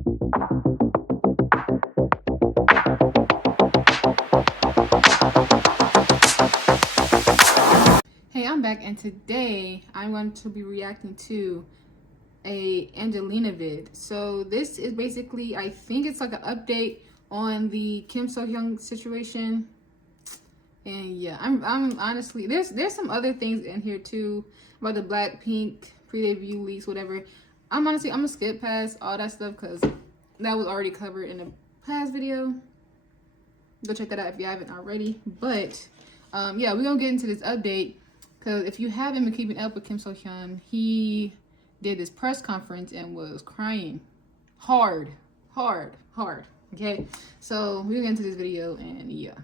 Hey, I'm back, and today I'm going to be reacting to a Angelina vid. So this is basically, I think it's like an update on the Kim So Hyun situation. And yeah, I'm honestly, there's some other things in here too about the Blackpink pre-debut leaks, whatever. I'm gonna skip past all that stuff because that was already covered in a past video. Go check that out if you haven't already. But yeah, we're gonna get into this update because if you haven't been keeping up with Kim So Hyun, he did this press conference and was crying hard. Okay, so we're gonna get into this video, and yeah.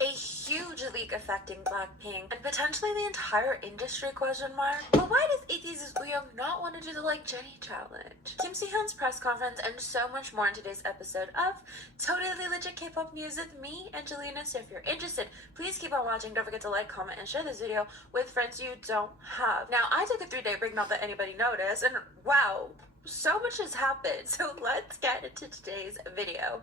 A huge leak affecting Blackpink and potentially the entire industry, question mark. But why does ATEEZ's Wooyoung not want to do the Like Jenny challenge? Kim Si-hyun's press conference and so much more in today's episode of Totally Legit K-pop News with me, Angelina. So if you're interested, please keep on watching. Don't forget to like, comment, and share this video with friends you don't have. Now, I took a 3-day break, not that anybody noticed, and wow, so much has happened. So let's get into today's video.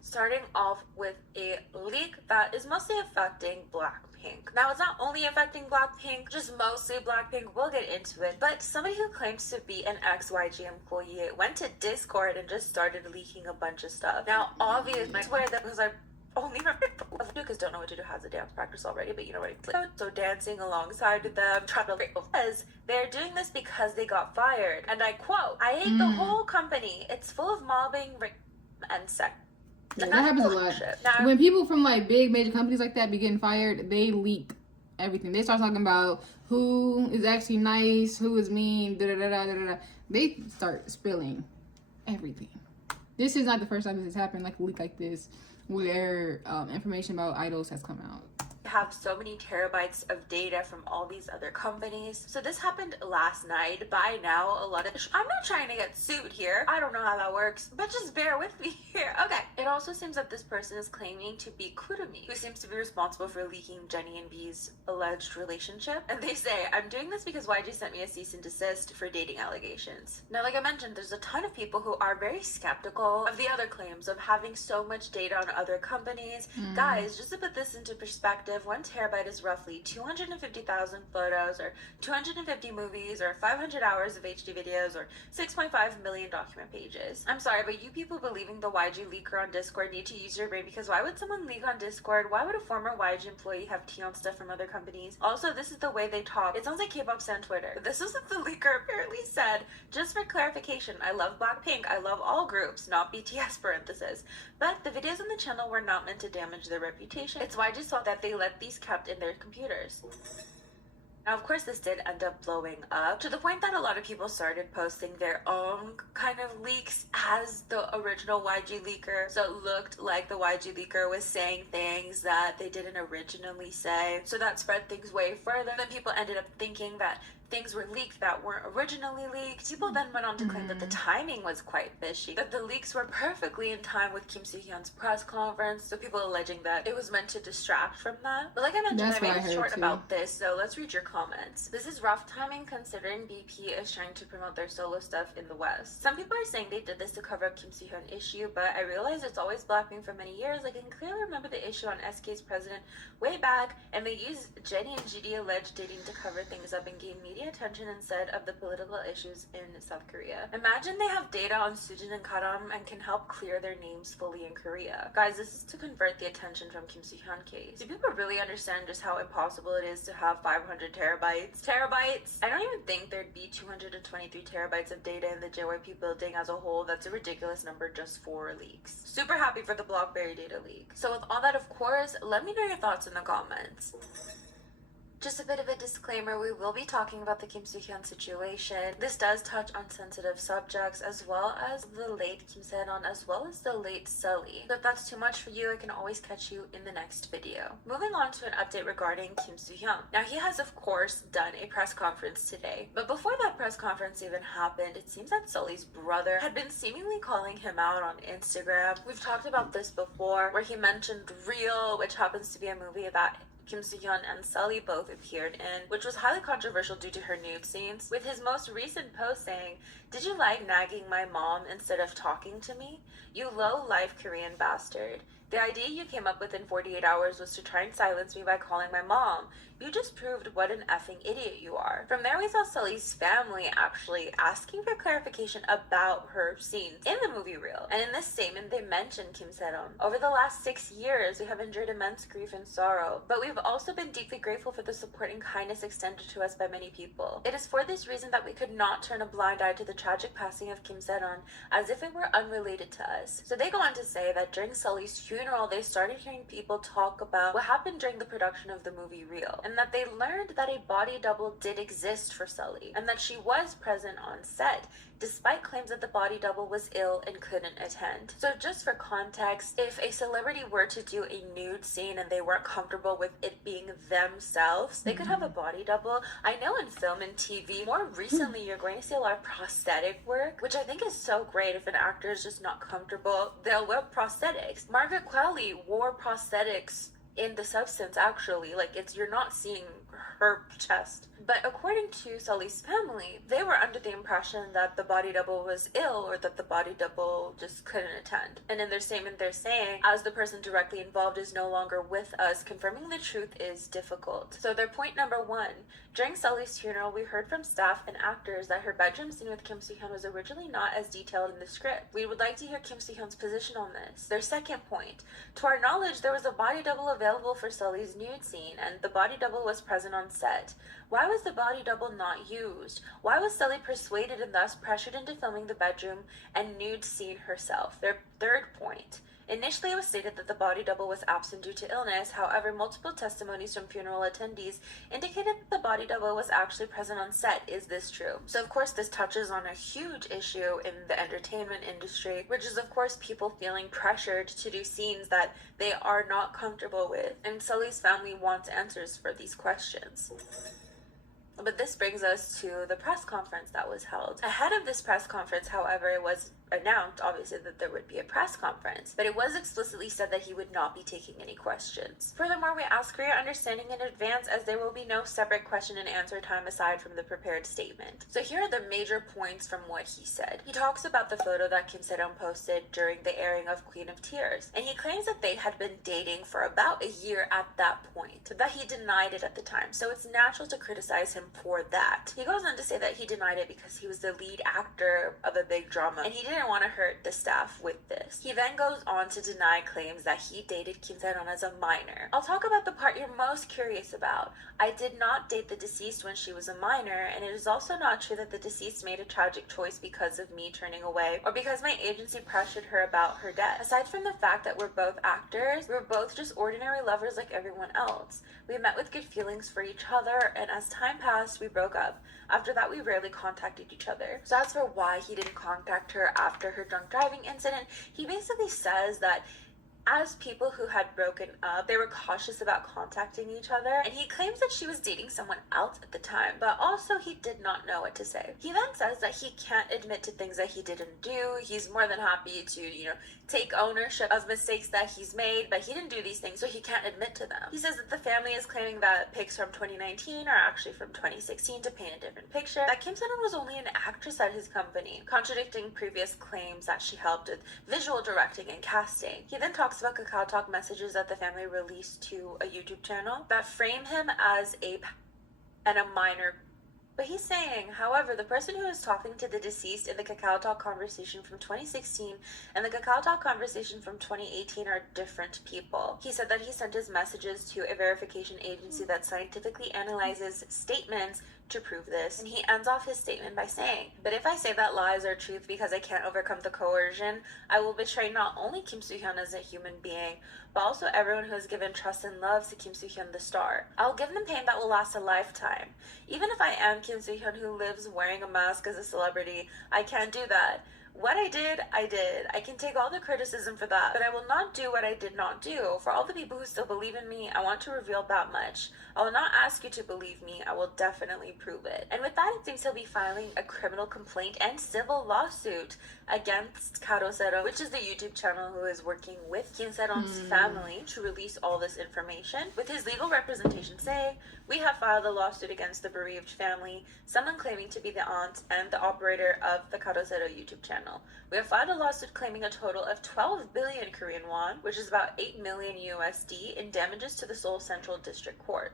Starting off with a leak that is mostly affecting Blackpink. Now, it's not only affecting Blackpink, just mostly Blackpink. We'll get into it. But somebody who claims to be an ex-YG employee went to Discord and just started leaking a bunch of stuff. Now, obviously, I swear that because I only remember because Don't Know What to Do has a dance practice already, but you know what? So dancing alongside them, trying to because they're doing this because they got fired. And I quote, "I hate the whole company. It's full of mobbing, and sex." Yeah, that happens a lot. Now, when people from like big major companies like that be getting fired, they leak everything. They start talking about who is actually nice, who is mean, They start spilling everything. This is not the first time this has happened, like a leak like this, where information about idols has come out. Have so many terabytes of data from all these other companies. So this happened last night. By now, I'm not trying to get sued here. I don't know how that works, but just bear with me here. Okay. It also seems that this person is claiming to be Kurumi, who seems to be responsible for leaking Jennie and B's alleged relationship. And they say, "I'm doing this because YG sent me a cease and desist for dating allegations." Now, like I mentioned, there's a ton of people who are very skeptical of the other claims of having so much data on other companies. Guys, just to put this into perspective, 1 terabyte is roughly 250,000 photos, or 250 movies, or 500 hours of HD videos, or 6.5 million document pages. I'm sorry, but you people believing the YG leaker on Discord need to use your brain, because why would someone leak on Discord? Why would a former YG employee have tea on stuff from other companies? Also, this is the way they talk. It sounds like K-pop stan Twitter. This is what the leaker apparently said. Just for clarification, I love Blackpink. I love all groups, not BTS parenthesis. But the videos on the channel were not meant to damage their reputation. It's YG's fault that they let these kept in their computers. Now, of course, this did end up blowing up to the point that a lot of people started posting their own kind of leaks as the original YG leaker. So it looked like the YG leaker was saying things that they didn't originally say. So that spread things way further. Then people ended up thinking that things were leaked that weren't originally leaked. People then went on to claim that the timing was quite fishy, that the leaks were perfectly in time with Kim Si-hyun's press conference, so people alleging that it was meant to distract from that. But like I mentioned, I made a short about this, so let's read your comments. This is rough timing considering BP is trying to promote their solo stuff in the West. Some people are saying they did this to cover up Kim Si-hyun issue, but I realize it's always Blackpink for many years. I can clearly remember the issue on SK's president way back, and they used Jennie and GD alleged dating to cover things up and gain media attention instead of the political issues in South Korea. Imagine they have data on Sujin and Karam and can help clear their names fully in Korea. Guys, this is to convert the attention from Kim Si-hyun case. Do people really understand just how impossible it is to have 500 terabytes? I don't even think there'd be 223 terabytes of data in the JYP building as a whole. That's a ridiculous number just for leaks. Super happy for the BlackBerry data leak. So with all that, of course, let me know your thoughts in the comments. Just a bit of a disclaimer, we will be talking about the Kim Si-hyun situation. This does touch on sensitive subjects, as well as the late Kim Se-yeon, as well as the late Sully. So if that's too much for you, I can always catch you in the next video. Moving on to an update regarding Kim Si-hyun. Now, he has, of course, done a press conference today. But before that press conference even happened, it seems that Sully's brother had been seemingly calling him out on Instagram. We've talked about this before, where he mentioned Real, which happens to be a movie that Kim Soo-hyun and Sully both appeared in, which was highly controversial due to her nude scenes, with his most recent post saying, "Did you like nagging my mom instead of talking to me? You low-life Korean bastard. The idea you came up with in 48 hours was to try and silence me by calling my mom. You just proved what an effing idiot you are." From there, we saw Sully's family actually asking for clarification about her scenes in the movie reel. And in this statement, they mentioned Kim Se-ron. "Over the last 6 years, we have endured immense grief and sorrow, but we've also been deeply grateful for the support and kindness extended to us by many people. It is for this reason that we could not turn a blind eye to the tragic passing of Kim Se-ron as if it were unrelated to us." So they go on to say that during Sully's funeral, they started hearing people talk about what happened during the production of the movie reel, and that they learned that a body double did exist for Sully, and that she was present on set, despite claims that the body double was ill and couldn't attend. So just for context, if a celebrity were to do a nude scene and they weren't comfortable with it being themselves, they could have a body double. I know in film and TV, more recently, you're going to see a lot of prosthetic work, which I think is so great. If an actor is just not comfortable, they'll wear prosthetics. Margaret Qualley wore prosthetics in The Substance, actually. Like, you're not seeing her chest. But according to Sully's family, they were under the impression that the body double was ill or that the body double just couldn't attend. And in their statement, they're saying, "As the person directly involved is no longer with us, confirming the truth is difficult." So their point number one, during Sully's funeral, we heard from staff and actors that her bedroom scene with Kim Soo-hyun was originally not as detailed in the script. We would like to hear Kim Soo-hyun's position on this. Their second point, to our knowledge, there was a body double available for Sully's nude scene, and the body double was present on set. Why was the body double not used? Why was Sully persuaded and thus pressured into filming the bedroom and nude scene herself? Their third point. Initially, it was stated that the body double was absent due to illness. However, multiple testimonies from funeral attendees indicated that the body double was actually present on set. Is this true? So, of course, this touches on a huge issue in the entertainment industry, which is, of course, people feeling pressured to do scenes that they are not comfortable with. And Sully's family wants answers for these questions. But this brings us to the press conference that was held. Ahead of this press conference, however, it was announced, obviously, that there would be a press conference, but it was explicitly said that he would not be taking any questions. Furthermore, we ask for your understanding in advance, as there will be no separate question and answer time aside from the prepared statement. So here are the major points from what he said. He talks about the photo that Kim Se-ron posted during the airing of Queen of Tears, and he claims that they had been dating for about a year at that point, that he denied it at the time, so it's natural to criticize him for that. He goes on to say that he denied it because he was the lead actor of a big drama, and he didn't want to hurt the staff with this. He then goes on to deny claims that he dated Kim Se-ron as a minor. I'll talk about the part you're most curious about. I did not date the deceased when she was a minor, and it is also not true that the deceased made a tragic choice because of me turning away or because my agency pressured her about her death. Aside from the fact that we're both actors, we're both just ordinary lovers like everyone else. We met with good feelings for each other, and as time passed, we broke up. After that, we rarely contacted each other. So as for why he didn't contact her after her drunk driving incident, he basically says that as people who had broken up, they were cautious about contacting each other, and he claims that she was dating someone else at the time, but also he did not know what to say. He then says that he can't admit to things that he didn't do. He's more than happy to, take ownership of mistakes that he's made, but he didn't do these things, so he can't admit to them. He says that the family is claiming that pics from 2019 are actually from 2016 to paint a different picture, that Kim Se-ron was only an actress at his company, contradicting previous claims that she helped with visual directing and casting. He then talks about Kakao Talk messages that the family released to a YouTube channel that frame him as a minor. But he's saying, however, the person who is talking to the deceased in the Kakao Talk conversation from 2016 and the Kakao Talk conversation from 2018 are different people. He said that he sent his messages to a verification agency that scientifically analyzes statements to prove this, and he ends off his statement by saying, "But if I say that lies are truth because I can't overcome the coercion, I will betray not only Kim Soo-hyun as a human being, but also everyone who has given trust and love to Kim Soo-hyun the star. I'll give them pain that will last a lifetime. Even if I am Kim Soo-hyun who lives wearing a mask as a celebrity, I can't do that. What I did, I did. I can take all the criticism for that, but I will not do what I did not do. For all the people who still believe in me, I want to reveal that much. I will not ask you to believe me. I will definitely prove it. And with that, it seems he'll be filing a criminal complaint and civil lawsuit against Karosero, which is the YouTube channel who is working with Kim Se-ron's family to release all this information. With his legal representation saying, we have filed a lawsuit against the bereaved family, someone claiming to be the aunt and the operator of the Karosero YouTube channel. We have filed a lawsuit claiming a total of 12 billion Korean won, which is about 8 million USD, in damages to the Seoul Central District Court.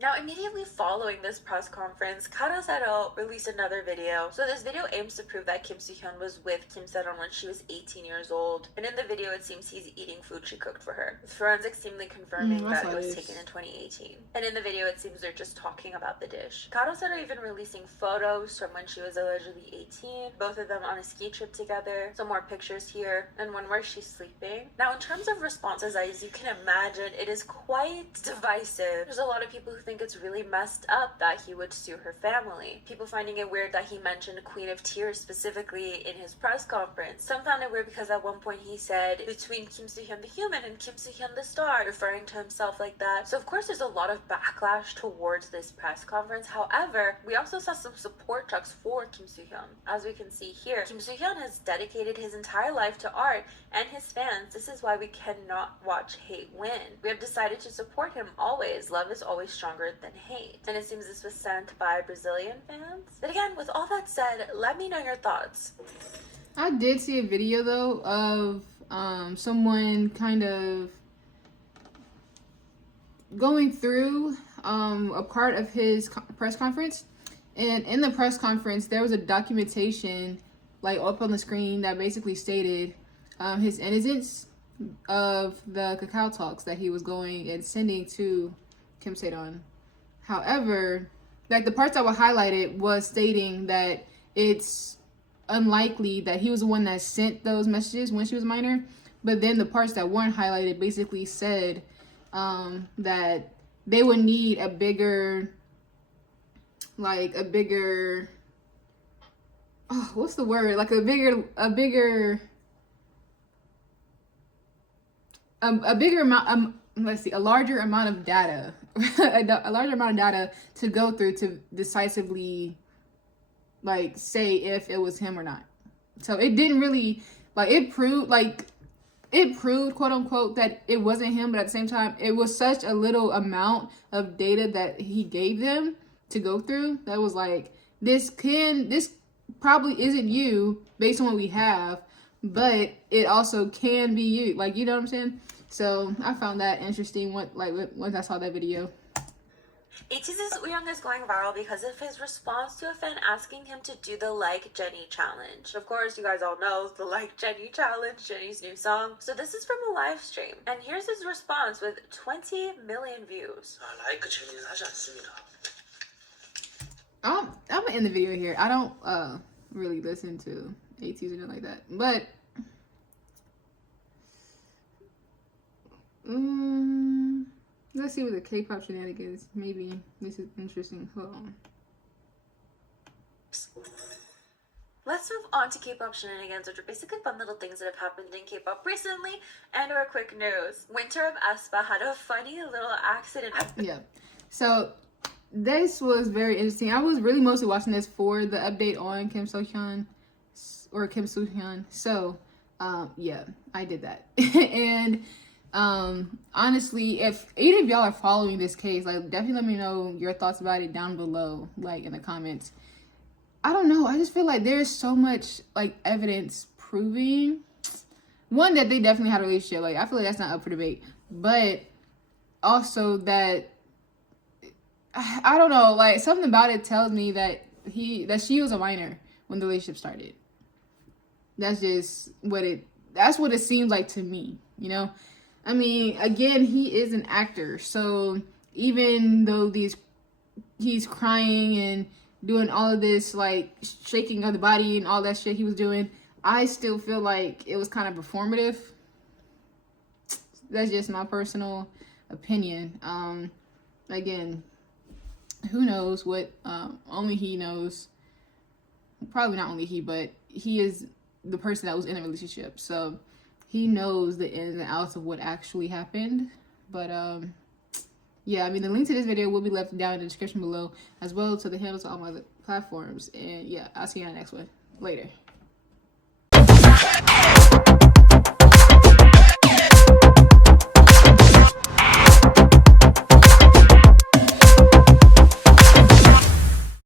Now, immediately following this press conference, Karosero released another video. So this video aims to prove that Kim Soo-hyun was with Kim Se-ron when she was 18 years old. And in the video, it seems he's eating food she cooked for her. Forensics seemingly confirming that it was taken in 2018. And in the video, it seems they're just talking about the dish. Karosero even releasing photos from when she was allegedly 18. Both of them on a ski trip together. Some more pictures here. And one where she's sleeping. Now, in terms of responses, as you can imagine, it is quite divisive. There's a lot of people who think it's really messed up that he would sue her family. People finding it weird that he mentioned Queen of Tears specifically in his press conference. Some found it weird because at one point he said, between Kim Soo-hyun the human and Kim Soo-hyun the star, referring to himself like that. So of course there's a lot of backlash towards this press conference. However, we also saw some support talks for Kim Soo-hyun. As we can see here, Kim Soo-hyun has dedicated his entire life to art and his fans. This is why we cannot watch hate win. We have decided to support him always. Love is always stronger than hate. And it seems this was sent by Brazilian fans. But again, with all that said, let me know your thoughts. I did see a video though of someone kind of going through a part of his press conference, and in the press conference there was a documentation like up on the screen that basically stated his innocence of the cacao talks that he was going and sending to Kim Se-ron. However, like the parts that were highlighted was stating that it's unlikely that he was the one that sent those messages when she was a minor. But then the parts that weren't highlighted basically said that they would need a bigger, oh, what's the word? Like a bigger amount, a larger amount of data, a larger amount of data to go through to decisively, like, say if it was him or not. So it didn't really, it proved, quote unquote, that it wasn't him, but at the same time, it was such a little amount of data that he gave them to go through that was like, this probably isn't you based on what we have, but it also can be you. Like, you know what I'm saying? So I found that interesting once I saw that video. ATEEZ's Wooyoung is going viral because of his response to a fan asking him to do the Like Jenny challenge. Of course, you guys all know the Like Jenny challenge, Jenny's new song. So this is from a live stream, and here's his response with 20 million views. like Jenny는 하지 않습니다. I'm gonna end the video here. I don't really listen to ATEEZ or nothing like that, but let's see what the K-pop shenanigans. Maybe this is interesting. Hold on. Let's move on to K-pop shenanigans, which are basically fun little things that have happened in K-pop recently. And our quick news. Winter of aespa had a funny little accident. Yeah. So this was very interesting. I was really mostly watching this for the update on Kim So-hyun or Kim Soo-hyun. So yeah, I did that. And honestly, if either of y'all are following this case, like, definitely let me know your thoughts about it down below, like in the comments. I don't know, I just feel like there's so much like evidence proving one, that they definitely had a relationship. Like, I feel like that's not up for debate, but also that I don't know, like, something about it tells me that she was a minor when the relationship started. That's just what it seems like to me, you know? I mean, again, he is an actor, so even though he's crying and doing all of this, like, shaking of the body and all that shit he was doing, I still feel like it was kind of performative. That's just my personal opinion. Again, who knows what, only he knows probably not only he, but he is the person that was in the relationship. So he knows the ins and outs of what actually happened. But yeah, I mean, the link to this video will be left down in the description below, as well to the handles on all my platforms. And yeah, I'll see you on the next one. Later.